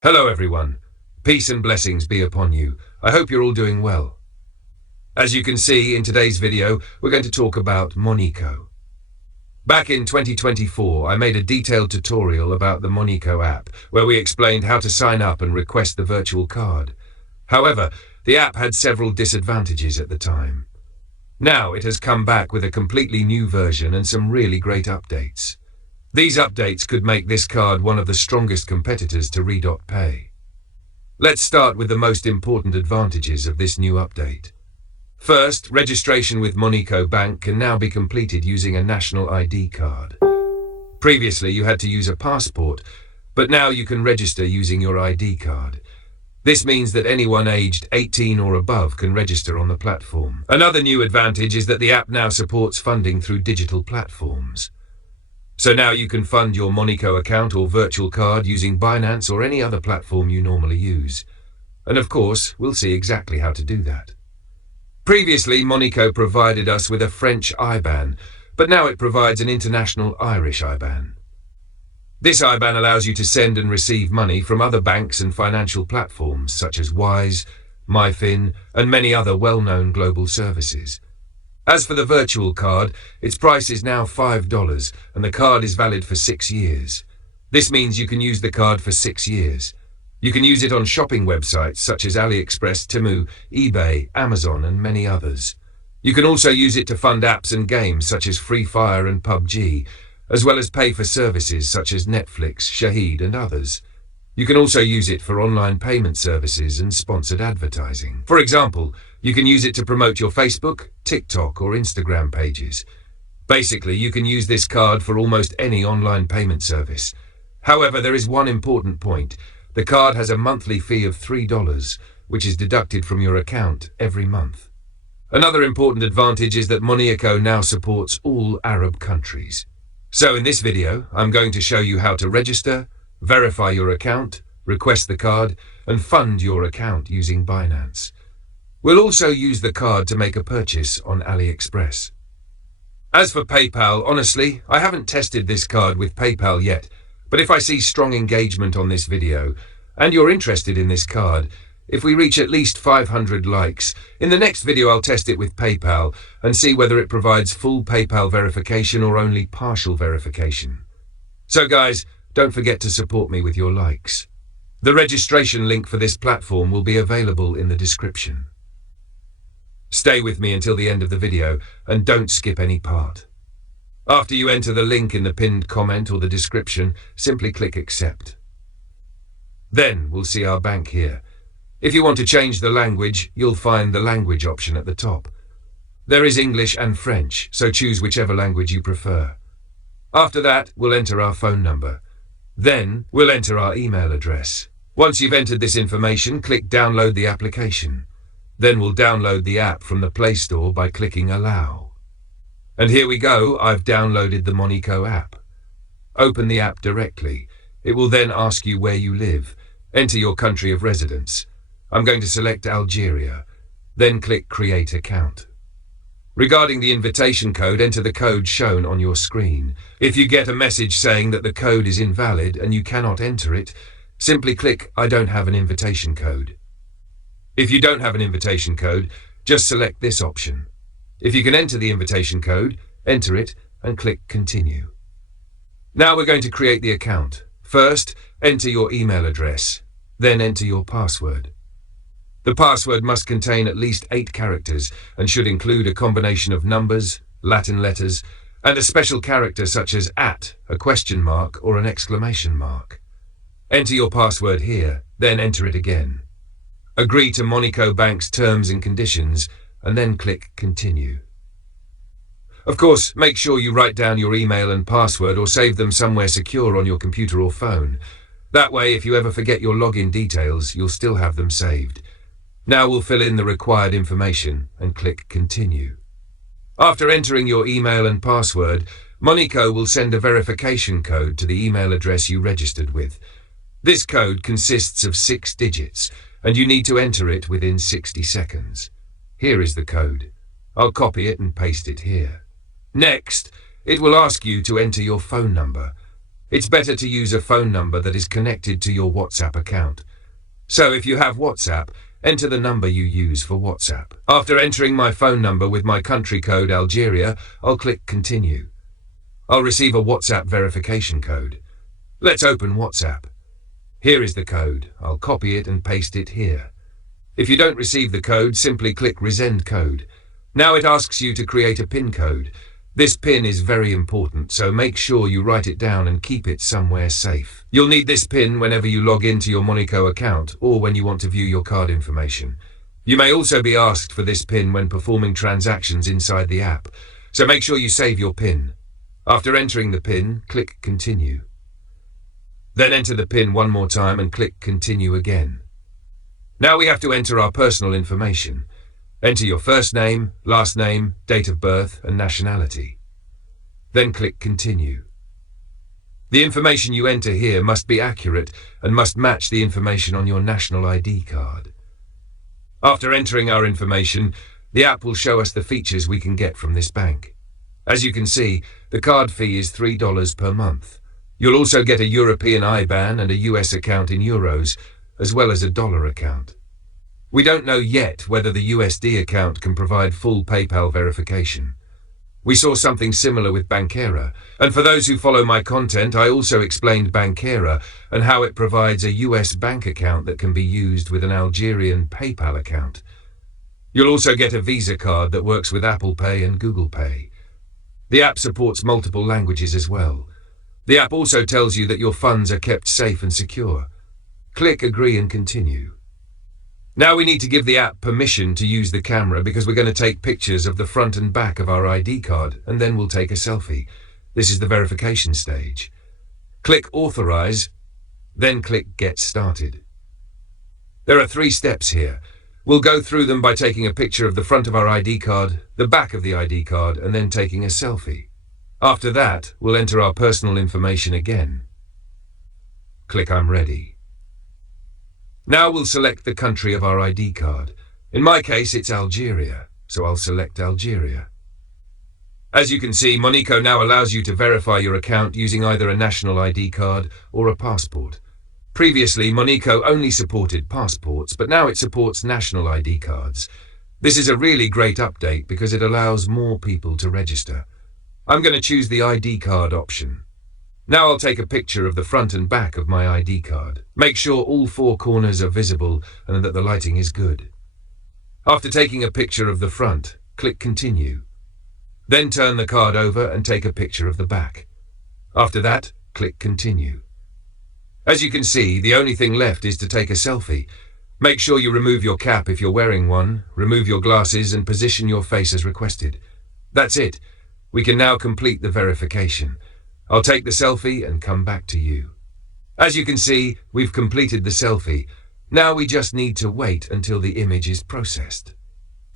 Hello everyone. Peace and blessings be upon you. I hope you're all doing well. As you can see in today's video, we're going to talk about Moneco. Back in 2024, I made a detailed tutorial about the Moneco app, where we explained how to sign up and request the virtual card. However, the app had several disadvantages at the time. Now it has come back with a completely new version and some really great updates. These updates could make this card one of the strongest competitors to Re.Pay. Let's start with the most important advantages of this new update. First, registration with Moneco Bank can now be completed using a national ID card. Previously, you had to use a passport, but now you can register using your ID card. This means that anyone aged 18 or above can register on the platform. Another new advantage is that the app now supports funding through digital platforms. So now you can fund your Moneco account or virtual card using Binance or any other platform you normally use. And of course, we'll see exactly how to do that. Previously, Moneco provided us with a French IBAN, but now it provides an international Irish IBAN. This IBAN allows you to send and receive money from other banks and financial platforms such as Wise, MyFin, and many other well-known global services. As for the virtual card, its price is now $5 and the card is valid for 6 years. This means you can use the card for 6 years. You can use it on shopping websites such as AliExpress, Temu, eBay, Amazon and many others. You can also use it to fund apps and games such as Free Fire and PUBG, as well as pay for services such as Netflix, Shahid and others. You can also use it for online payment services and sponsored advertising. For example, you can use it to promote your Facebook, TikTok or Instagram pages. Basically, you can use this card for almost any online payment service. However, there is one important point. The card has a monthly fee of $3, which is deducted from your account every month. Another important advantage is that Moneco now supports all Arab countries. So in this video, I'm going to show you how to register, verify your account, request the card, and fund your account using Binance. We'll also use the card to make a purchase on AliExpress. As for PayPal, honestly, I haven't tested this card with PayPal yet, but if I see strong engagement on this video, and you're interested in this card, if we reach at least 500 likes, in the next video I'll test it with PayPal and see whether it provides full PayPal verification or only partial verification. So guys, don't forget to support me with your likes. The registration link for this platform will be available in the description. Stay with me until the end of the video and don't skip any part. After you enter the link in the pinned comment or the description, simply click accept. Then we'll see our bank here. If you want to change the language, you'll find the language option at the top. There is English and French, so choose whichever language you prefer. After that, we'll enter our phone number. Then we'll enter our email address. Once you've entered this information, click download the application. Then we'll download the app from the Play Store by clicking Allow. And here we go, I've downloaded the Moneco app. Open the app directly. It will then ask you where you live. Enter your country of residence. I'm going to select Algeria. Then click Create Account. Regarding the invitation code, enter the code shown on your screen. If you get a message saying that the code is invalid and you cannot enter it, simply click I don't have an invitation code. If you don't have an invitation code, just select this option. If you can enter the invitation code, enter it and click Continue. Now we're going to create the account. First, enter your email address, then enter your password. The password must contain at least 8 characters and should include a combination of numbers, Latin letters, and a special character such as @ a question mark or an exclamation mark. Enter your password here, then enter it again. Agree to Moneco Bank's terms and conditions, and then click Continue. Of course, make sure you write down your email and password or save them somewhere secure on your computer or phone. That way, if you ever forget your login details, you'll still have them saved. Now we'll fill in the required information and click Continue. After entering your email and password, Moneco will send a verification code to the email address you registered with. This code consists of 6 digits, and you need to enter it within 60 seconds. Here is the code. I'll copy it and paste it here. Next, it will ask you to enter your phone number. It's better to use a phone number that is connected to your WhatsApp account. So if you have WhatsApp, enter the number you use for WhatsApp. After entering my phone number with my country code Algeria, I'll click Continue. I'll receive a WhatsApp verification code. Let's open WhatsApp. Here is the code. I'll copy it and paste it here. If you don't receive the code, simply click Resend Code. Now it asks you to create a PIN code. This PIN is very important, so make sure you write it down and keep it somewhere safe. You'll need this PIN whenever you log into your MoniCo account or when you want to view your card information. You may also be asked for this PIN when performing transactions inside the app, so make sure you save your PIN. After entering the PIN, click Continue. Then enter the PIN one more time and click Continue again. Now we have to enter our personal information. Enter your first name, last name, date of birth, and nationality. Then click Continue. The information you enter here must be accurate and must match the information on your national ID card. After entering our information, the app will show us the features we can get from this bank. As you can see, the card fee is $3 per month. You'll also get a European IBAN and a US account in euros, as well as a dollar account. We don't know yet whether the USD account can provide full PayPal verification. We saw something similar with Banquera, and for those who follow my content, I also explained Banquera and how it provides a US bank account that can be used with an Algerian PayPal account. You'll also get a Visa card that works with Apple Pay and Google Pay. The app supports multiple languages as well. The app also tells you that your funds are kept safe and secure. Click Agree and Continue. Now we need to give the app permission to use the camera because we're going to take pictures of the front and back of our ID card and then we'll take a selfie. This is the verification stage. Click Authorize, then click Get Started. There are 3 steps here. We'll go through them by taking a picture of the front of our ID card, the back of the ID card, and then taking a selfie. After that, we'll enter our personal information again. Click I'm ready. Now we'll select the country of our ID card. In my case, it's Algeria, so I'll select Algeria. As you can see, MoniCo now allows you to verify your account using either a national ID card or a passport. Previously, MoniCo only supported passports, but now it supports national ID cards. This is a really great update because it allows more people to register. I'm going to choose the ID card option. Now I'll take a picture of the front and back of my ID card. Make sure all 4 corners are visible and that the lighting is good. After taking a picture of the front, click Continue. Then turn the card over and take a picture of the back. After that, click Continue. As you can see, the only thing left is to take a selfie. Make sure you remove your cap if you're wearing one, remove your glasses and position your face as requested. That's it. We can now complete the verification. I'll take the selfie and come back to you. As you can see, we've completed the selfie. Now we just need to wait until the image is processed.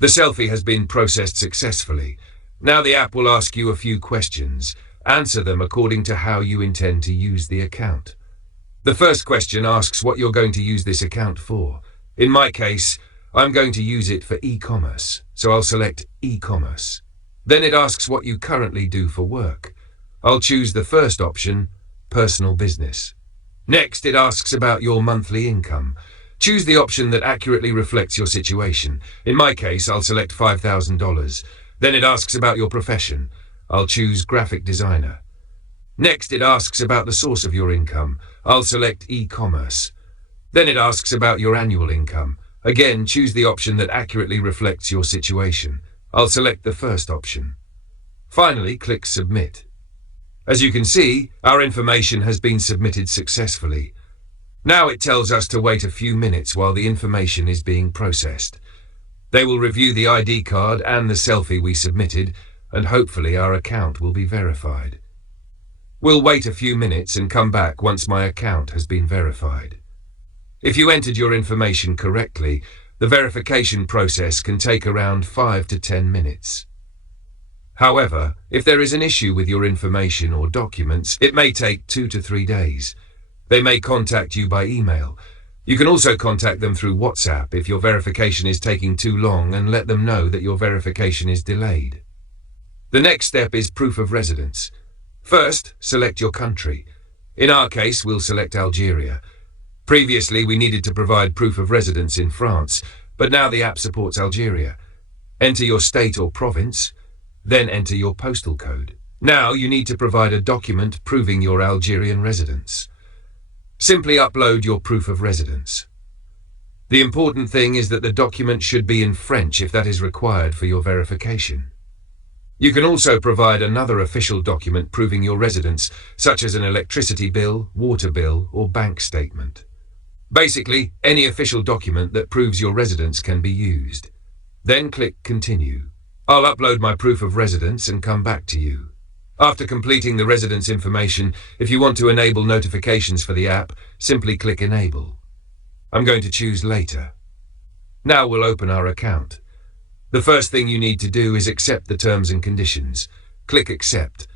The selfie has been processed successfully. Now the app will ask you a few questions. Answer them according to how you intend to use the account. The first question asks what you're going to use this account for. In my case, I'm going to use it for e-commerce, so I'll select e-commerce. Then it asks what you currently do for work. I'll choose the first option, personal business. Next, it asks about your monthly income. Choose the option that accurately reflects your situation. In my case, I'll select $5,000. Then it asks about your profession. I'll choose graphic designer. Next, it asks about the source of your income. I'll select e-commerce. Then it asks about your annual income. Again, choose the option that accurately reflects your situation. I'll select the first option. Finally, click Submit. As you can see, our information has been submitted successfully. Now it tells us to wait a few minutes while the information is being processed. They will review the ID card and the selfie we submitted, and hopefully our account will be verified. We'll wait a few minutes and come back once my account has been verified. If you entered your information correctly, the verification process can take around 5 to 10 minutes. However, if there is an issue with your information or documents, it may take 2 to 3 days. They may contact you by email. You can also contact them through WhatsApp if your verification is taking too long and let them know that your verification is delayed. The next step is proof of residence. First, select your country. In our case, we'll select Algeria. Previously, we needed to provide proof of residence in France, but now the app supports Algeria. Enter your state or province, then enter your postal code. Now you need to provide a document proving your Algerian residence. Simply upload your proof of residence. The important thing is that the document should be in French if that is required for your verification. You can also provide another official document proving your residence, such as an electricity bill, water bill, or bank statement. Basically, any official document that proves your residence can be used. Then click Continue. I'll upload my proof of residence and come back to you. After completing the residence information, if you want to enable notifications for the app, simply click Enable. I'm going to choose Later. Now we'll open our account. The first thing you need to do is accept the terms and conditions. Click Accept.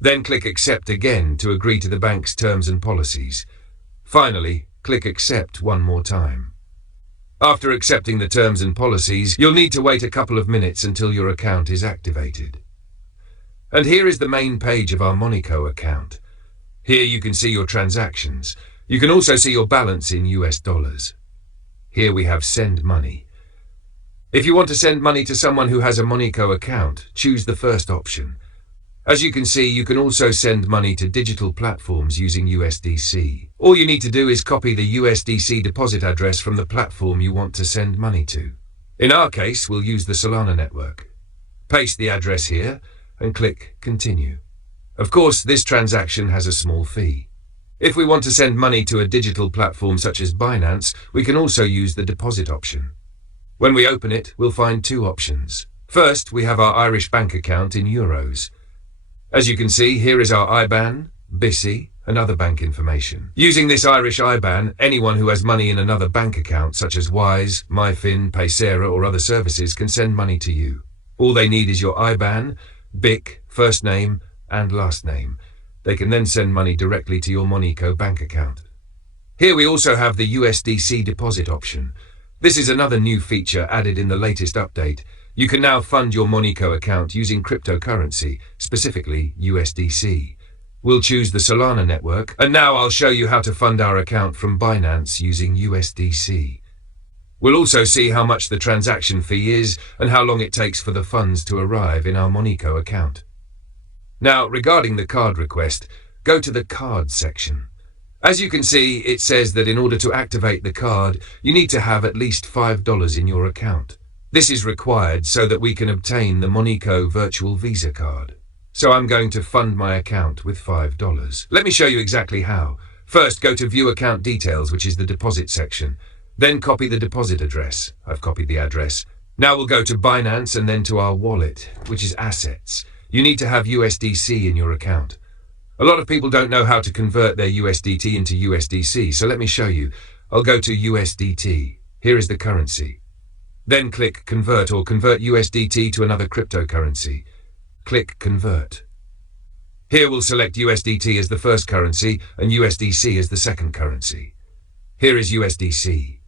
Then click Accept again to agree to the bank's terms and policies. Finally, click Accept one more time. After accepting the terms and policies, you'll need to wait a couple of minutes until your account is activated. And here is the main page of our MoniCo account. Here you can see your transactions. You can also see your balance in US dollars. Here we have Send Money. If you want to send money to someone who has a MoniCo account, choose the first option. As you can see, you can also send money to digital platforms using USDC. All you need to do is copy the USDC deposit address from the platform you want to send money to. In our case, we'll use the Solana network. Paste the address here and click Continue. Of course, this transaction has a small fee. If we want to send money to a digital platform such as Binance, we can also use the deposit option. When we open it, we'll find two options. First, we have our Irish bank account in euros. As you can see, here is our IBAN, BIC, and other bank information. Using this Irish IBAN, anyone who has money in another bank account, such as Wise, MyFin, Paysera, or other services, can send money to you. All they need is your IBAN, BIC, first name, and last name. They can then send money directly to your Moneco bank account. Here we also have the USDC deposit option. This is another new feature added in the latest update. You can now fund your Moneco account using cryptocurrency, specifically USDC. We'll choose the Solana network, and now I'll show you how to fund our account from Binance using USDC. We'll also see how much the transaction fee is and how long it takes for the funds to arrive in our Moneco account. Now, regarding the card request, go to the Card section. As you can see, it says that in order to activate the card, you need to have at least $5 in your account. This is required so that we can obtain the Moneco Virtual Visa Card. So I'm going to fund my account with $5. Let me show you exactly how. First, go to View Account Details, which is the deposit section. Then copy the deposit address. I've copied the address. Now we'll go to Binance and then to our wallet, which is Assets. You need to have USDC in your account. A lot of people don't know how to convert their USDT into USDC, so let me show you. I'll go to USDT. Here is the currency. Then click Convert or Convert USDT to another cryptocurrency. Click Convert. Here we'll select USDT as the first currency and USDC as the second currency. Here is USDC.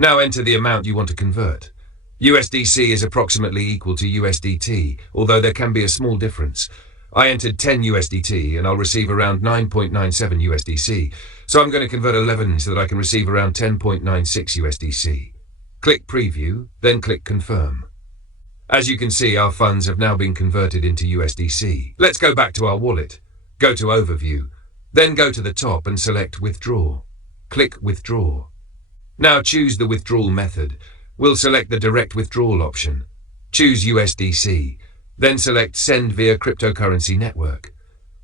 Now enter the amount you want to convert. USDC is approximately equal to USDT, although there can be a small difference. I entered 10 USDT and I'll receive around 9.97 USDC, so I'm going to convert 11 so that I can receive around 10.96 USDC. Click Preview, then click Confirm. As you can see, our funds have now been converted into USDC. Let's go back to our wallet. Go to Overview, then go to the top and select Withdraw. Click Withdraw. Now choose the withdrawal method. We'll select the direct withdrawal option. Choose USDC. Then select Send via Cryptocurrency Network.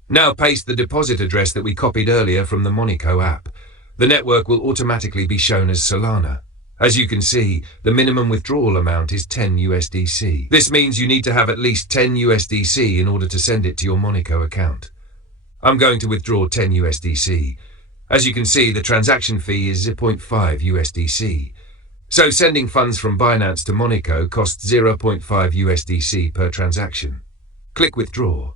Now paste the deposit address that we copied earlier from the Moneco app. The network will automatically be shown as Solana. As you can see, the minimum withdrawal amount is 10 USDC. This means you need to have at least 10 USDC in order to send it to your Moneco account. I'm going to withdraw 10 USDC. As you can see, the transaction fee is 0.5 USDC. So sending funds from Binance to Moneco costs 0.5 USDC per transaction. Click Withdraw.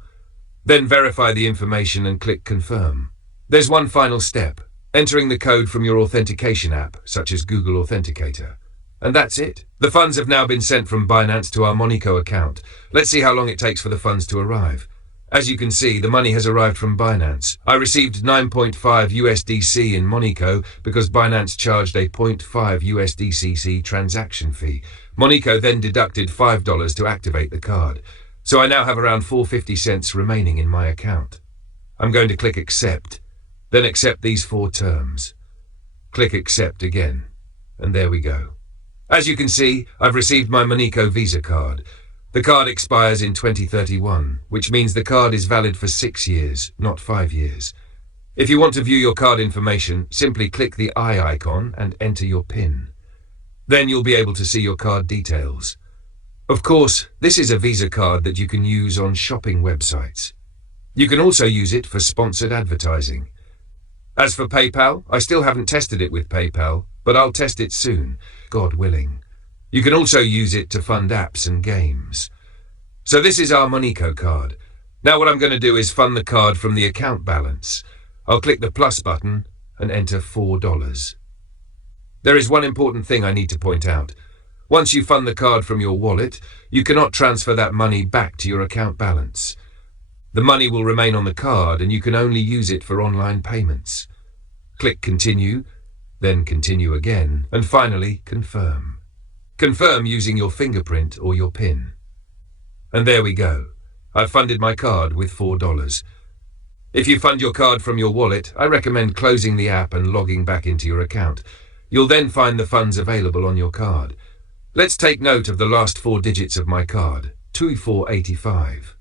Then verify the information and click Confirm. There's one final step, entering the code from your authentication app, such as Google Authenticator. And that's it. The funds have now been sent from Binance to our Moneco account. Let's see how long it takes for the funds to arrive. As you can see, the money has arrived from Binance. I received 9.5 USDC in Moneco because Binance charged a 0.5 USDC transaction fee. Moneco then deducted $5 to activate the card. So I now have around 450 cents remaining in my account. I'm going to click accept, then accept these 4 terms. Click accept again, and there we go. As you can see, I've received my Moneco Visa Card. The card expires in 2031, which means the card is valid for 6 years, not 5 years. If you want to view your card information, simply click the eye icon and enter your PIN. Then you'll be able to see your card details. Of course, this is a Visa card that you can use on shopping websites. You can also use it for sponsored advertising. As for PayPal, I still haven't tested it with PayPal, but I'll test it soon, God willing. You can also use it to fund apps and games. So this is our Moneco card. Now what I'm going to do is fund the card from the account balance. I'll click the plus button and enter $4. There is one important thing I need to point out. Once you fund the card from your wallet, you cannot transfer that money back to your account balance. The money will remain on the card and you can only use it for online payments. Click continue, then continue again, and finally confirm. Confirm using your fingerprint or your PIN. And there we go. I've funded my card with $4. If you fund your card from your wallet, I recommend closing the app and logging back into your account. You'll then find the funds available on your card. Let's take note of the last 4 digits of my card, 2485.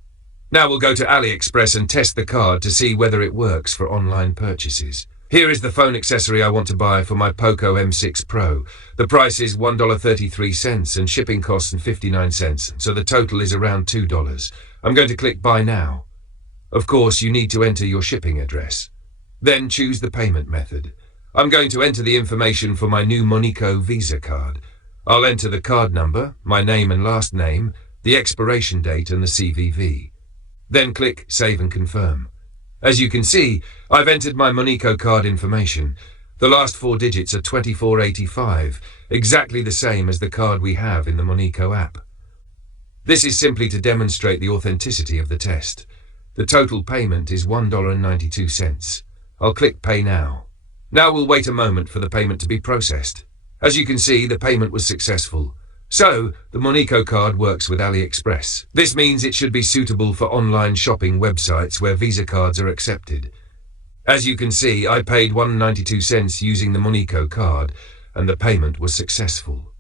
Now we'll go to AliExpress and test the card to see whether it works for online purchases. Here is the phone accessory I want to buy for my Poco M6 Pro. The price is $1.33 and shipping costs 59 cents, so the total is around $2. I'm going to click Buy Now. Of course, you need to enter your shipping address. Then choose the payment method. I'm going to enter the information for my new Moneco Visa Card. I'll enter the card number, my name and last name, the expiration date and the CVV. Then click Save and Confirm. As you can see, I've entered my Moneco card information. The last 4 digits are 2485, exactly the same as the card we have in the Moneco app. This is simply to demonstrate the authenticity of the test. The total payment is $1.92. I'll click Pay Now. Now we'll wait a moment for the payment to be processed. As you can see, the payment was successful. So, the Moneco card works with AliExpress. This means it should be suitable for online shopping websites where Visa cards are accepted. As you can see, I paid $1.92 using the Moneco card, and the payment was successful.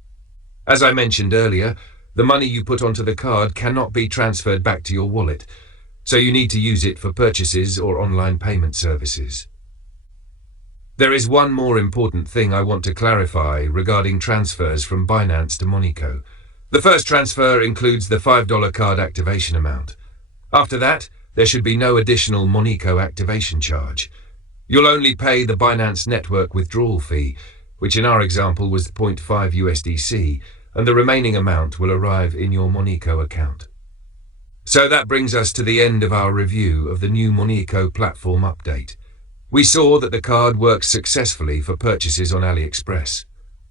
As I mentioned earlier, the money you put onto the card cannot be transferred back to your wallet, so you need to use it for purchases or online payment services. There is one more important thing I want to clarify regarding transfers from Binance to Moneco. The first transfer includes the $5 card activation amount. After that, there should be no additional Moneco activation charge. You'll only pay the Binance network withdrawal fee, which in our example was 0.5 USDC, and the remaining amount will arrive in your Moneco account. So that brings us to the end of our review of the new Moneco platform update. We saw that the card works successfully for purchases on AliExpress.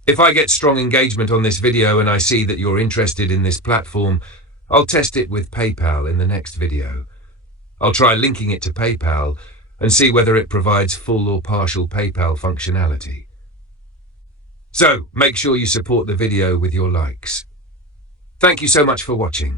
If I get strong engagement on this video and I see that you're interested in this platform, I'll test it with PayPal in the next video. I'll try linking it to PayPal and see whether it provides full or partial PayPal functionality. So, make sure you support the video with your likes. Thank you so much for watching.